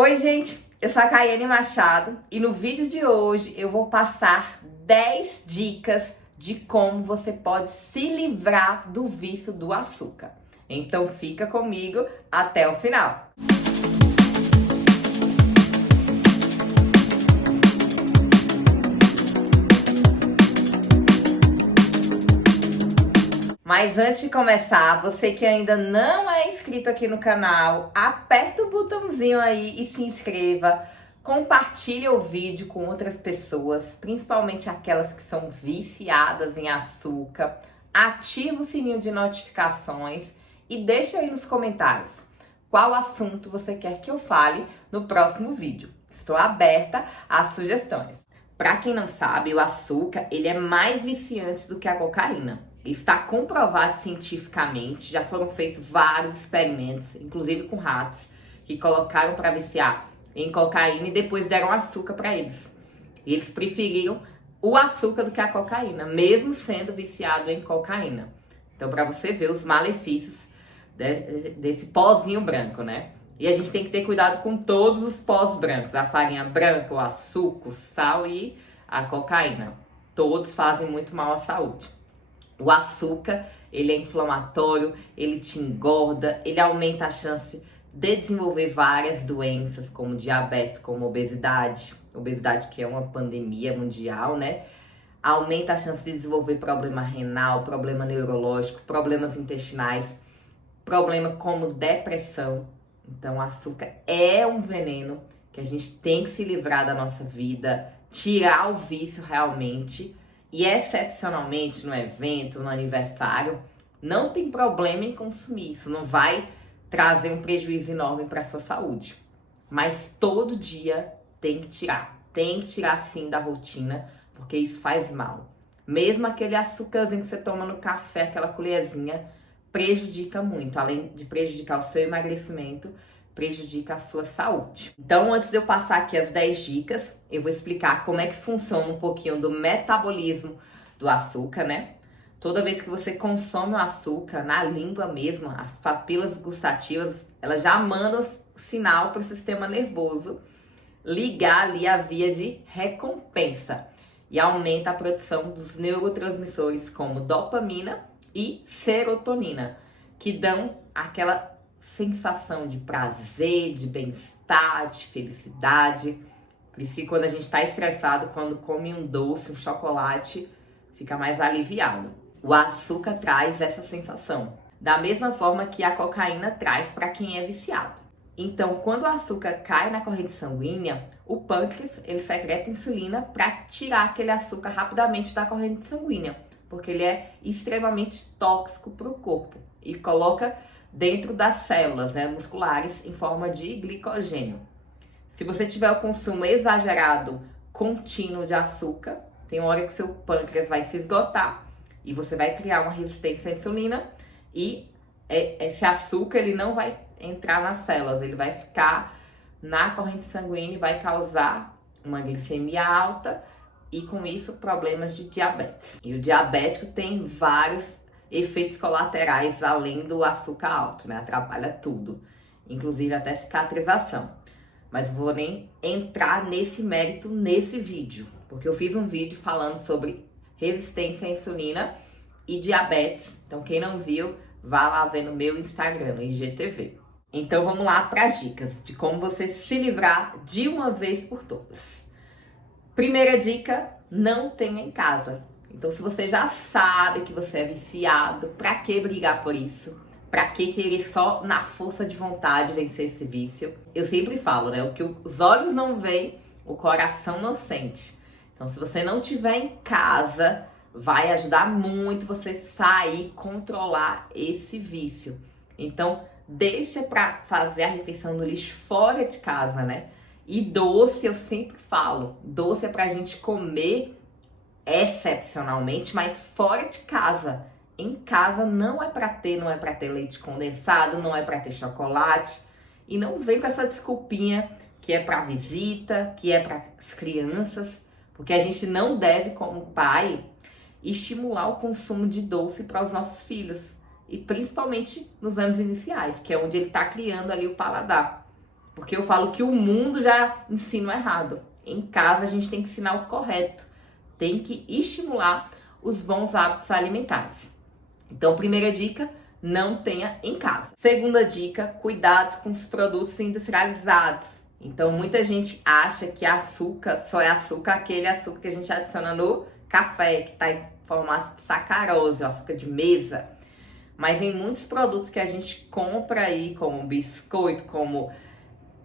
Oi, gente, eu sou a Caiane Machado e no vídeo de hoje eu vou passar 10 dicas de como você pode se livrar do vício do açúcar. Então fica comigo até o final. Mas antes de começar, você que ainda não é inscrito aqui no canal, aperta o botãozinho aí e se inscreva. Compartilhe o vídeo com outras pessoas, principalmente aquelas que são viciadas em açúcar. Ativa o sininho de notificações e deixa aí nos comentários qual assunto você quer que eu fale no próximo vídeo. Estou aberta às sugestões. Para quem não sabe, o açúcar ele é mais viciante do que a cocaína. Está comprovado cientificamente, já foram feitos vários experimentos, inclusive com ratos, que colocaram para viciar em cocaína e depois deram açúcar para eles. E eles preferiram o açúcar do que a cocaína, mesmo sendo viciado em cocaína. Então, para você ver os malefícios desse pozinho branco, né? E a gente tem que ter cuidado com todos os pós brancos, a farinha branca, o açúcar, o sal e a cocaína. Todos fazem muito mal à saúde. O açúcar, ele é inflamatório, ele te engorda, ele aumenta a chance de desenvolver várias doenças, como diabetes, como obesidade que é uma pandemia mundial, né? Aumenta a chance de desenvolver problema renal, problema neurológico, problemas intestinais, problema como depressão. Então, o açúcar é um veneno que a gente tem que se livrar da nossa vida, tirar o vício realmente. E excepcionalmente no evento, no aniversário, não tem problema em consumir isso, não vai trazer um prejuízo enorme para a sua saúde. Mas todo dia tem que tirar sim da rotina, porque isso faz mal. Mesmo aquele açúcarzinho que você toma no café, aquela colherzinha, prejudica muito, além de prejudicar o seu emagrecimento, prejudica a sua saúde. Então, antes de eu passar aqui as 10 dicas, eu vou explicar como é que funciona um pouquinho do metabolismo do açúcar, né? Toda vez que você consome o açúcar, na língua mesmo, as papilas gustativas, elas já mandam sinal para o sistema nervoso ligar ali a via de recompensa e aumenta a produção dos neurotransmissores como dopamina e serotonina, que dão aquela sensação de prazer, de bem-estar, de felicidade. Por isso que quando a gente está estressado, quando come um doce, um chocolate, fica mais aliviado. O açúcar traz essa sensação, da mesma forma que a cocaína traz para quem é viciado. Então, quando o açúcar cai na corrente sanguínea, o pâncreas ele secreta insulina para tirar aquele açúcar rapidamente da corrente sanguínea, porque ele é extremamente tóxico para o corpo e coloca dentro das células, né, musculares em forma de glicogênio. Se você tiver o consumo exagerado, contínuo de açúcar, tem uma hora que seu pâncreas vai se esgotar e você vai criar uma resistência à insulina e esse açúcar ele não vai entrar nas células, ele vai ficar na corrente sanguínea e vai causar uma glicemia alta e com isso problemas de diabetes. E o diabético tem vários efeitos colaterais além do açúcar alto, né? Atrapalha tudo, inclusive até cicatrização. Mas vou nem entrar nesse mérito nesse vídeo, porque eu fiz um vídeo falando sobre resistência à insulina e diabetes. Então quem não viu, vá lá ver no meu Instagram, no IGTV. Então vamos lá para as dicas de como você se livrar de uma vez por todas. Primeira dica, não tenha em casa. Então, se você já sabe que você é viciado, pra que brigar por isso? Pra que querer só na força de vontade vencer esse vício? Eu sempre falo, né? O que os olhos não veem, o coração não sente. Então, se você não tiver em casa, vai ajudar muito você sair, controlar esse vício. Então, deixa pra fazer a refeição no lixo fora de casa, né? E doce, eu sempre falo, doce é pra gente comer excepcionalmente, mas fora de casa. Em casa não é para ter leite condensado, não é para ter chocolate. E não vem com essa desculpinha que é para visita, que é para as crianças, porque a gente não deve, como pai, estimular o consumo de doce para os nossos filhos. E principalmente nos anos iniciais, que é onde ele está criando ali o paladar. Porque eu falo que o mundo já ensina o errado. Em casa a gente tem que ensinar o correto. Tem que estimular os bons hábitos alimentares. Então, primeira dica, não tenha em casa. Segunda dica, cuidados com os produtos industrializados. Então, muita gente acha que açúcar só é açúcar, aquele açúcar que a gente adiciona no café, que está em formato de sacarose, açúcar de mesa. Mas em muitos produtos que a gente compra aí, como biscoito, como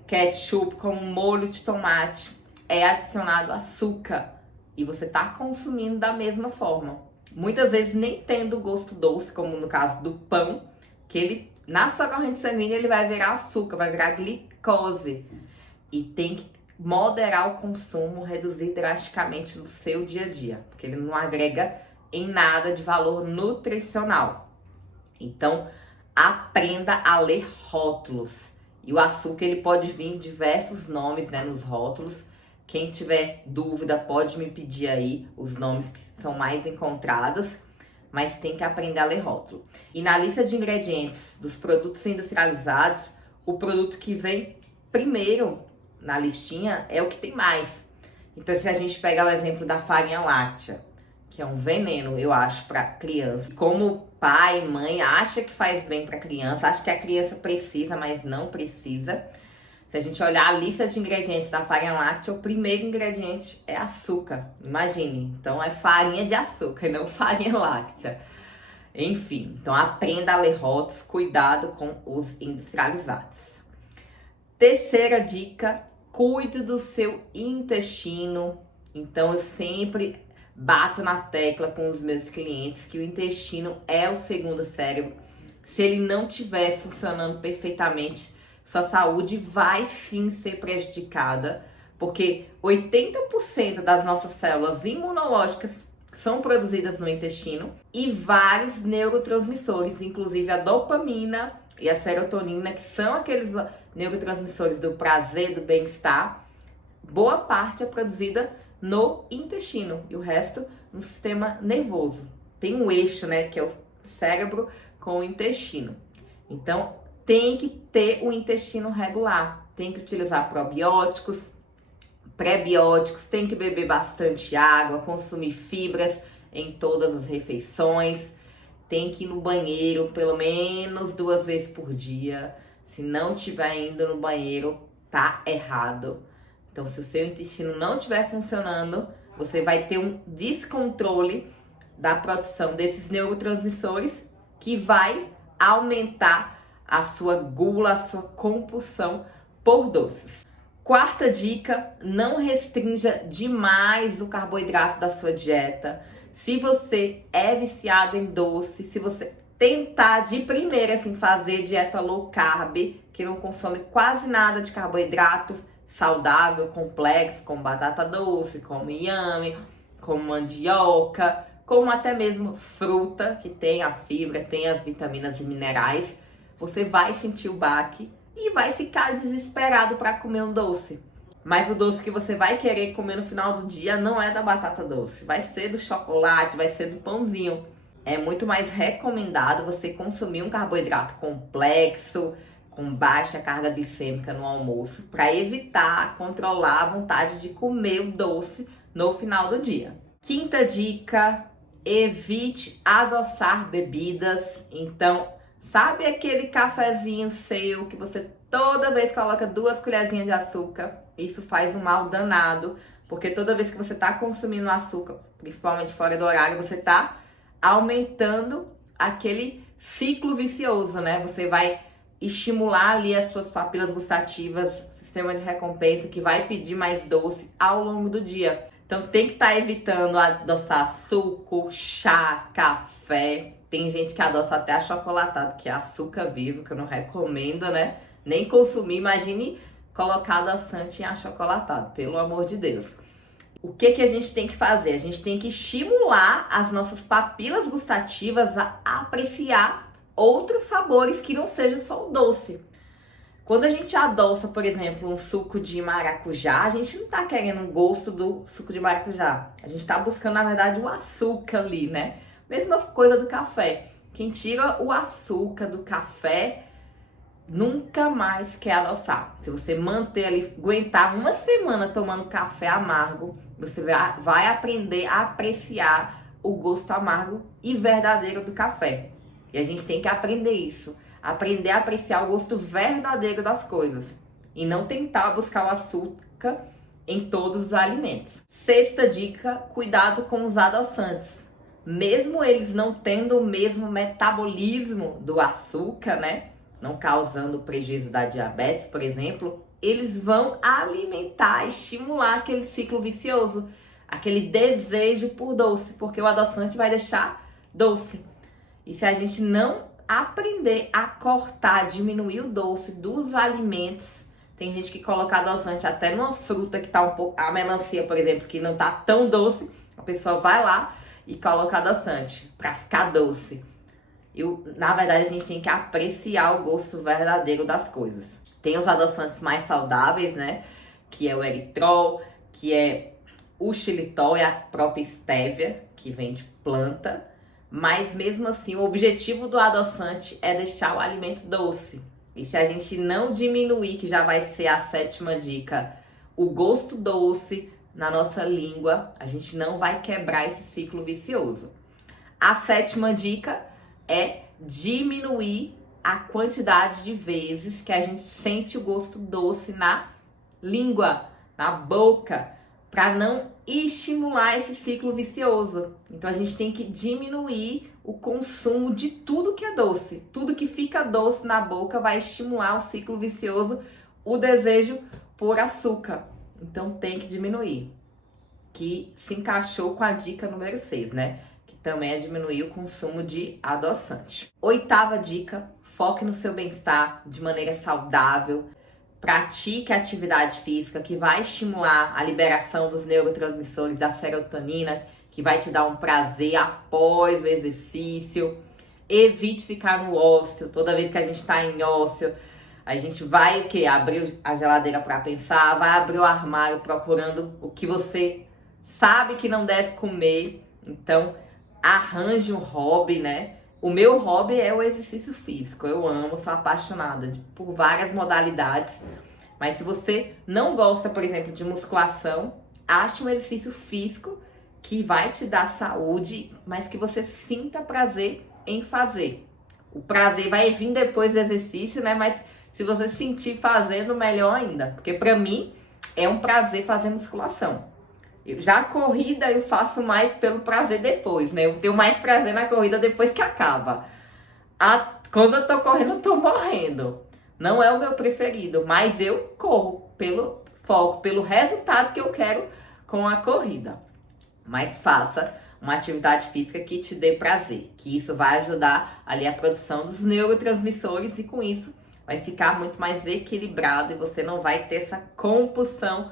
ketchup, como molho de tomate, é adicionado açúcar. E você está consumindo da mesma forma. Muitas vezes nem tendo gosto doce, como no caso do pão, que ele, na sua corrente sanguínea, ele vai virar açúcar, vai virar glicose. E tem que moderar o consumo, reduzir drasticamente no seu dia a dia, porque ele não agrega em nada de valor nutricional. Então, aprenda a ler rótulos. E o açúcar, ele pode vir em diversos nomes, né, nos rótulos. Quem tiver dúvida pode me pedir aí os nomes que são mais encontrados, mas tem que aprender a ler rótulo. E na lista de ingredientes dos produtos industrializados, o produto que vem primeiro na listinha é o que tem mais. Então, se a gente pegar o exemplo da farinha láctea, que é um veneno, eu acho, para criança. Como pai, mãe, acha que faz bem para criança, acha que a criança precisa, mas não precisa. Se a gente olhar a lista de ingredientes da farinha láctea, o primeiro ingrediente é açúcar. Imagine. Então, é farinha de açúcar e não farinha láctea. Enfim, então aprenda a ler rótulos, cuidado com os industrializados. Terceira dica, cuide do seu intestino. Então, eu sempre bato na tecla com os meus clientes que o intestino é o segundo cérebro. Se ele não estiver funcionando perfeitamente, sua saúde vai sim ser prejudicada, porque 80% das nossas células imunológicas são produzidas no intestino e vários neurotransmissores, inclusive a dopamina e a serotonina, que são aqueles neurotransmissores do prazer, do bem-estar, boa parte é produzida no intestino e o resto no sistema nervoso. Tem um eixo, né, que é o cérebro com o intestino. Então, tem que ter o intestino regular, tem que utilizar probióticos, prebióticos, tem que beber bastante água, consumir fibras em todas as refeições, tem que ir no banheiro pelo menos 2 vezes por dia. Se não estiver indo no banheiro, tá errado. Então, se o seu intestino não estiver funcionando, você vai ter um descontrole da produção desses neurotransmissores que vai aumentar a sua gula, a sua compulsão por doces. Quarta dica, não restrinja demais o carboidrato da sua dieta. Se você é viciado em doce, se você tentar de primeira assim, fazer dieta low carb, que não consome quase nada de carboidratos, saudável, complexo, como batata doce, como inhame, como mandioca, como até mesmo fruta, que tem a fibra, tem as vitaminas e minerais, você vai sentir o baque e vai ficar desesperado para comer um doce. Mas o doce que você vai querer comer no final do dia não é da batata doce, vai ser do chocolate, vai ser do pãozinho. É muito mais recomendado você consumir um carboidrato complexo, com baixa carga glicêmica no almoço, para evitar, controlar a vontade de comer o doce no final do dia. Quinta dica, evite adoçar bebidas. Então, sabe aquele cafezinho seu que você toda vez coloca 2 colherzinhas de açúcar? Isso faz um mal danado, porque toda vez que você está consumindo açúcar, principalmente fora do horário, você está aumentando aquele ciclo vicioso, né? Você vai estimular ali as suas papilas gustativas, sistema de recompensa que vai pedir mais doce ao longo do dia. Então tem que estar evitando adoçar suco, chá, café. Tem gente que adoça até achocolatado, que é açúcar vivo, que eu não recomendo, né? Nem consumir, imagine colocar adoçante em achocolatado, pelo amor de Deus. O que a gente tem que fazer? A gente tem que estimular as nossas papilas gustativas a apreciar outros sabores que não seja só o doce. Quando a gente adoça, por exemplo, um suco de maracujá, a gente não tá querendo o gosto do suco de maracujá. A gente tá buscando, na verdade, o açúcar ali, né? Mesma coisa do café. Quem tira o açúcar do café nunca mais quer adoçar. Se você manter ali, aguentar uma semana tomando café amargo, você vai aprender a apreciar o gosto amargo e verdadeiro do café. E a gente tem que aprender isso. Aprender a apreciar o gosto verdadeiro das coisas. E não tentar buscar o açúcar em todos os alimentos. Sexta dica, cuidado com os adoçantes. Mesmo eles não tendo o mesmo metabolismo do açúcar, né? Não causando prejuízo da diabetes, por exemplo, eles vão alimentar, estimular aquele ciclo vicioso, aquele desejo por doce, porque o adoçante vai deixar doce. E se a gente não aprender a cortar, diminuir o doce dos alimentos, tem gente que coloca adoçante até numa fruta que tá um pouco, a melancia, por exemplo, que não tá tão doce, a pessoa vai lá e coloca adoçante para ficar doce. Na verdade, a gente tem que apreciar o gosto verdadeiro das coisas. Tem os adoçantes mais saudáveis, né? Que é o eritrol, que é o xilitol e a própria estévia, que vem de planta. Mas mesmo assim, o objetivo do adoçante é deixar o alimento doce. E se a gente não diminuir, que já vai ser a sétima dica, o gosto doce na nossa língua, a gente não vai quebrar esse ciclo vicioso. A sétima dica é diminuir a quantidade de vezes que a gente sente o gosto doce na língua, na boca, para não estimular esse ciclo vicioso. Então a gente tem que diminuir o consumo de tudo que é doce. Tudo que fica doce na boca vai estimular o ciclo vicioso, o desejo por açúcar. Então tem que diminuir. Que se encaixou com a dica número 6, né? Que também é diminuir o consumo de adoçante. Oitava dica, foque no seu bem-estar de maneira saudável. Pratique atividade física que vai estimular a liberação dos neurotransmissores da serotonina, que vai te dar um prazer após o exercício. Evite ficar no ócio. Toda vez que a gente está em ócio, a gente vai o quê? Abrir a geladeira para pensar, vai abrir o armário procurando o que você sabe que não deve comer. Então, arranje um hobby, né? O meu hobby é o exercício físico. Eu amo, sou apaixonada por várias modalidades. Mas se você não gosta, por exemplo, de musculação, ache um exercício físico que vai te dar saúde, mas que você sinta prazer em fazer. O prazer vai vir depois do exercício, né? Mas se você sentir fazendo, melhor ainda. Porque pra mim é um prazer fazer musculação. Já a corrida eu faço mais pelo prazer depois, né? Eu tenho mais prazer na corrida depois que acaba. Quando eu tô correndo, eu tô morrendo. Não é o meu preferido, mas eu corro pelo foco, pelo resultado que eu quero com a corrida. Mas faça uma atividade física que te dê prazer, que isso vai ajudar ali a produção dos neurotransmissores e com isso vai ficar muito mais equilibrado e você não vai ter essa compulsão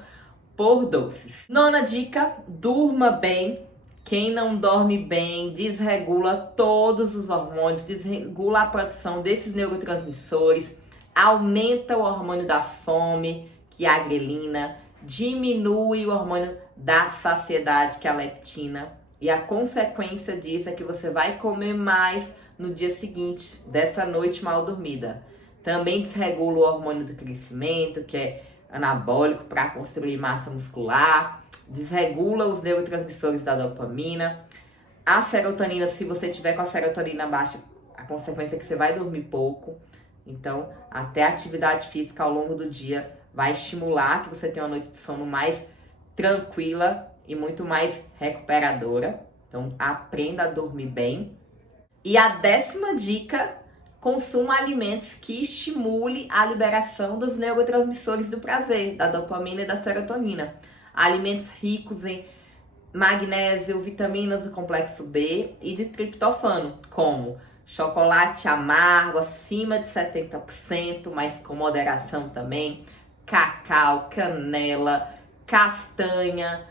por doces. Nona dica, durma bem. Quem não dorme bem desregula todos os hormônios, desregula a produção desses neurotransmissores, aumenta o hormônio da fome, que é a grelina, diminui o hormônio da saciedade, que é a leptina, e a consequência disso é que você vai comer mais no dia seguinte, dessa noite mal dormida. Também desregula o hormônio do crescimento, que é anabólico para construir massa muscular, desregula os neurotransmissores da dopamina. A serotonina, se você tiver com a serotonina baixa, a consequência é que você vai dormir pouco. Então, até a atividade física ao longo do dia vai estimular que você tenha uma noite de sono mais tranquila e muito mais recuperadora. Então, aprenda a dormir bem. E a 10ª dica, consuma alimentos que estimule a liberação dos neurotransmissores do prazer, da dopamina e da serotonina. Alimentos ricos em magnésio, vitaminas do complexo B e de triptofano, como chocolate amargo acima de 70%, mas com moderação também, cacau, canela, castanha,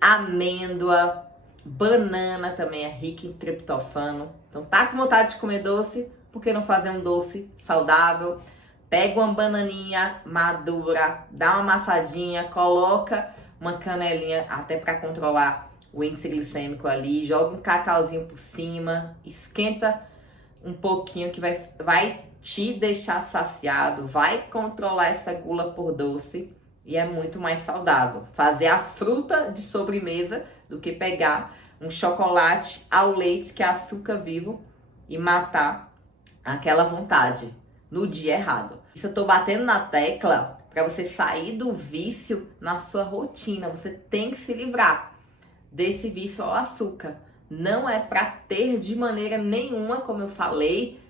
amêndoa, banana também é rica em triptofano. Então tá com vontade de comer doce? Por que não fazer um doce saudável? Pega uma bananinha madura, dá uma amassadinha, coloca uma canelinha até para controlar o índice glicêmico ali, joga um cacauzinho por cima, esquenta um pouquinho que vai te deixar saciado, vai controlar essa gula por doce e é muito mais saudável. Fazer a fruta de sobremesa do que pegar um chocolate ao leite, que é açúcar vivo, e matar aquela vontade no dia errado. Isso eu tô batendo na tecla para você sair do vício na sua rotina. Você tem que se livrar desse vício ao açúcar. Não é para ter de maneira nenhuma, como eu falei,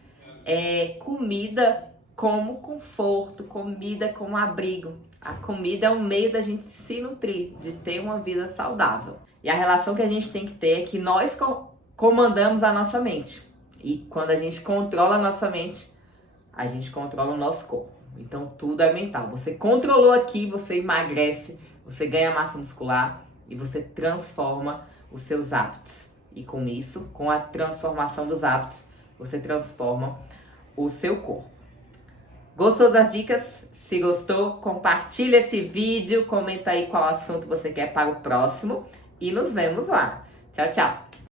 comida como conforto, comida como abrigo. A comida é o meio da gente se nutrir, de ter uma vida saudável. E a relação que a gente tem que ter é que nós comandamos a nossa mente. E quando a gente controla a nossa mente, a gente controla o nosso corpo. Então tudo é mental. Você controlou aqui, você emagrece, você ganha massa muscular e você transforma os seus hábitos. E com isso, com a transformação dos hábitos, você transforma o seu corpo. Gostou das dicas? Se gostou, compartilha esse vídeo, comenta aí qual assunto você quer para o próximo e nos vemos lá. Tchau, tchau!